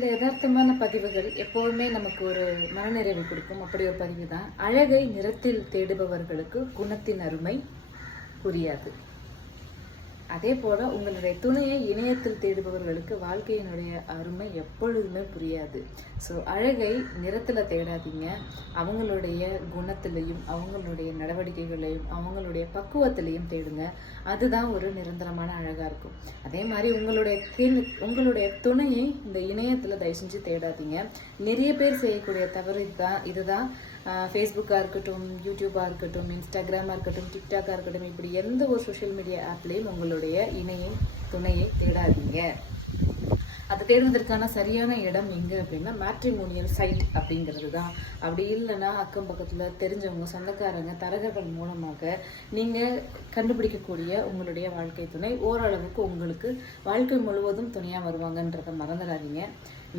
இந்த யதார்த்தமான பதிவுகள் எப்போதுமே நமக்கு ஒரு மனநிறைவை கொடுக்கும். அப்படி ஒரு பதிவு தான், அழகை நிறத்தில் தேடுபவர்களுக்கு குணத்தின் அருமை புரியாது. அதே போல உங்களுடைய துணையை இணையத்தில் தேடுபவர்களுக்கு வாழ்க்கையினுடைய அருமை எப்பொழுதுமே புரியாது. ஸோ அழகை நிறத்தில் தேடாதீங்க, அவங்களுடைய குணத்திலையும் அவங்களுடைய நடவடிக்கைகளையும் அவங்களுடைய பக்குவத்திலையும் தேடுங்க. அதுதான் ஒரு நிரந்தரமான அழகாக இருக்கும். அதே மாதிரி உங்களுடைய துணையை இந்த இணையத்தில் தயவு செஞ்சு தேடாதீங்க. நிறைய பேர் செய்யக்கூடிய தவறு இதுதான். ஃபேஸ்புக்காக இருக்கட்டும், யூடியூபாக இருக்கட்டும், இன்ஸ்டாகிராமாக இருக்கட்டும், டிக்டாக்காக இருக்கட்டும், இப்படி எந்த ஒரு சோஷியல் மீடியா ஆப்லேயும் உங்களுடைய துணையை தேடாதீங்க. அதை தேடுவதற்கான சரியான இடம் எங்கே அப்படின்னா மேட்ரிமோனியல் சைட் அப்படிங்கிறது தான். அப்படி இல்லைன்னா அக்கம் பக்கத்தில் தெரிஞ்சவங்க, சொந்தக்காரங்க, தரகர்கள் மூலமாக நீங்கள் கண்டுபிடிக்கக்கூடிய உங்களுடைய வாழ்க்கை துணை ஓரளவுக்கு உங்களுக்கு வாழ்க்கை முழுவதும் துணையாக வருவாங்கன்றதை மறந்துடாதீங்க.